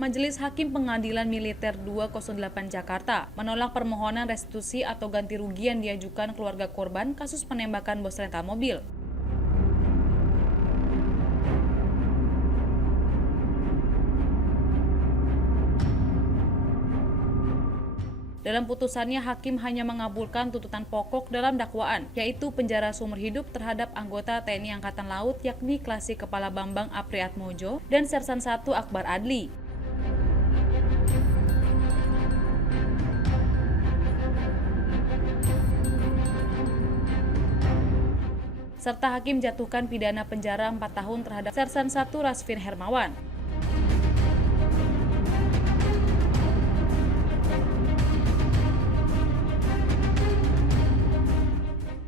Majelis Hakim Pengadilan Militer 208 Jakarta menolak permohonan restitusi atau ganti rugi yang diajukan keluarga korban kasus penembakan bos rental mobil. Dalam putusannya, hakim hanya mengabulkan tuntutan pokok dalam dakwaan, yaitu penjara seumur hidup terhadap anggota TNI Angkatan Laut yakni Klasik Kepala Bambang Apriatmojo dan Sersan 1 Akbar Adli. Serta hakim jatuhkan pidana penjara 4 tahun terhadap Sersan 1 Rasvin Hermawan.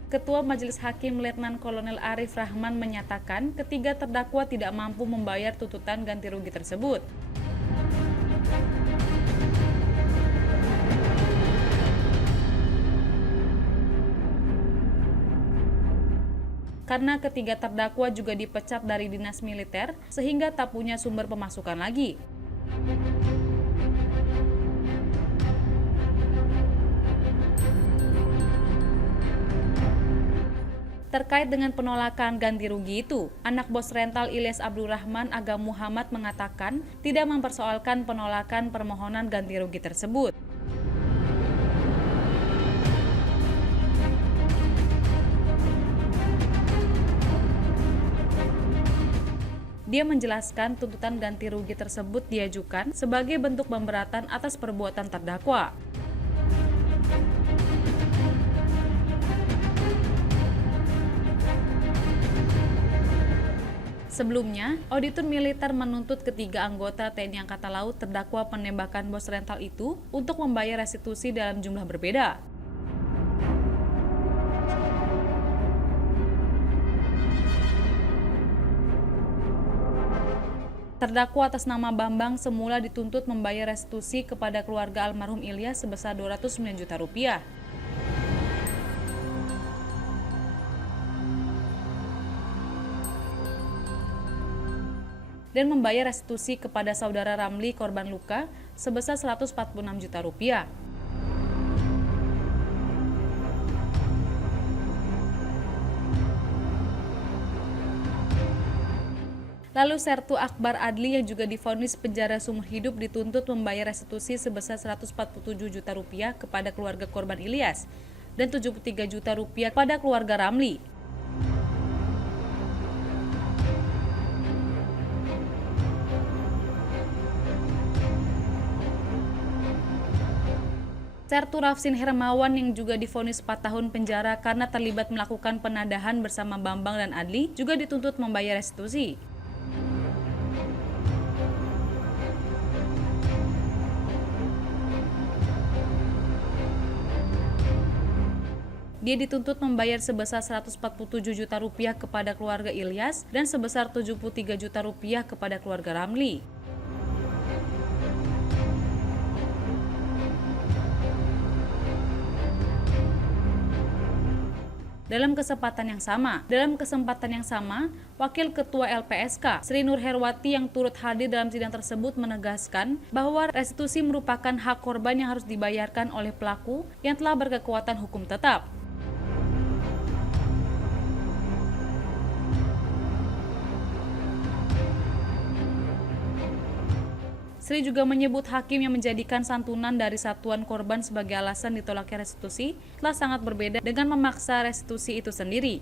Ketua Majelis Hakim Letnan Kolonel Arif Rahman menyatakan ketiga terdakwa tidak mampu membayar tuntutan ganti rugi tersebut. Karena ketiga terdakwa juga dipecat dari dinas militer sehingga tak punya sumber pemasukan lagi. Terkait dengan penolakan ganti rugi itu, anak bos rental Ilyas Abdurrahman Agam Muhammad mengatakan tidak mempersoalkan penolakan permohonan ganti rugi tersebut. Dia menjelaskan tuntutan ganti rugi tersebut diajukan sebagai bentuk pemberatan atas perbuatan terdakwa. Sebelumnya, auditor militer menuntut ketiga anggota TNI Angkatan Laut terdakwa penembakan bos rental itu untuk membayar restitusi dalam jumlah berbeda. Terdakwa atas nama Bambang semula dituntut membayar restitusi kepada keluarga almarhum Ilyas sebesar Rp209 juta. Dan membayar restitusi kepada saudara Ramli korban luka sebesar Rp146 juta. Lalu Sertu Akbar Adli yang juga divonis penjara seumur hidup dituntut membayar restitusi sebesar Rp147 juta kepada keluarga korban Ilyas dan Rp73 juta kepada keluarga Ramli. Sertu Rasvin Hermawan yang juga divonis 4 tahun penjara karena terlibat melakukan penadahan bersama Bambang dan Adli juga dituntut membayar restitusi. Dia dituntut membayar sebesar Rp147 juta kepada keluarga Ilyas dan sebesar Rp73 juta kepada keluarga Ramli. Dalam kesempatan yang sama, Wakil Ketua LPSK, Sri Nur Herwati yang turut hadir dalam sidang tersebut menegaskan bahwa restitusi merupakan hak korban yang harus dibayarkan oleh pelaku yang telah berkekuatan hukum tetap. Sri juga menyebut hakim yang menjadikan santunan dari satuan korban sebagai alasan ditolaknya restitusi telah sangat berbeda dengan memaksa restitusi itu sendiri.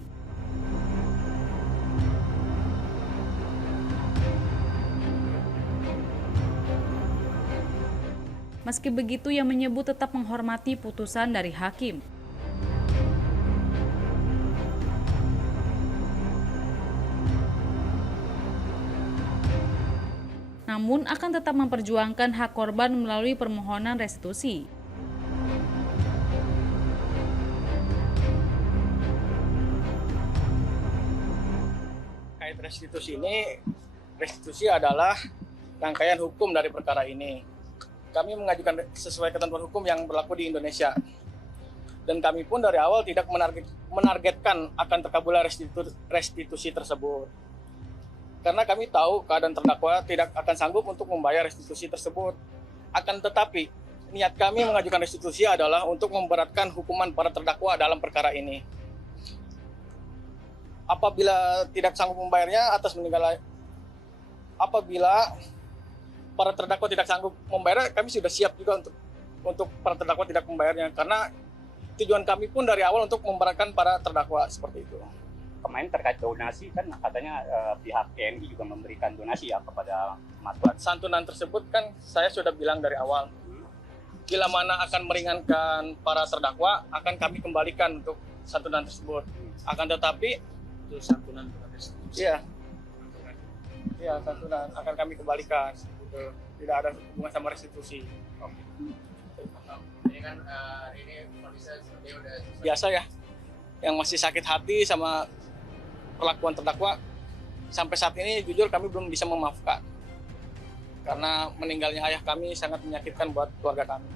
Meski begitu, ia menyebut tetap menghormati putusan dari hakim. Namun akan tetap memperjuangkan hak korban melalui permohonan restitusi. Kait restitusi adalah rangkaian hukum dari perkara ini. Kami mengajukan sesuai ketentuan hukum yang berlaku di Indonesia. Dan kami pun dari awal tidak menargetkan akan terkabulnya restitusi tersebut. Karena kami tahu keadaan terdakwa tidak akan sanggup untuk membayar restitusi tersebut. Akan tetapi, niat kami mengajukan restitusi adalah untuk memberatkan hukuman para terdakwa dalam perkara ini. Apabila tidak sanggup membayarnya apabila para terdakwa tidak sanggup membayar, kami sudah siap juga untuk para terdakwa tidak membayarnya, karena tujuan kami pun dari awal untuk memberatkan para terdakwa seperti itu. Kemarin terkait donasi kan katanya pihak TNI juga memberikan donasi ya kepada Matuan. Santunan tersebut kan saya sudah bilang dari awal, bila mana akan meringankan para terdakwa akan kami kembalikan untuk santunan tersebut. Akan tetapi Itu santunan restitusi. iya santunan akan kami kembalikan. Gitu. Tidak ada hubungan sama restitusi. Ini kan ini kondisinya seperti udah Biasa ya, yang masih sakit hati sama perlakuan terdakwa, sampai saat ini jujur kami belum bisa memaafkan, karena meninggalnya ayah kami sangat menyakitkan buat keluarga kami.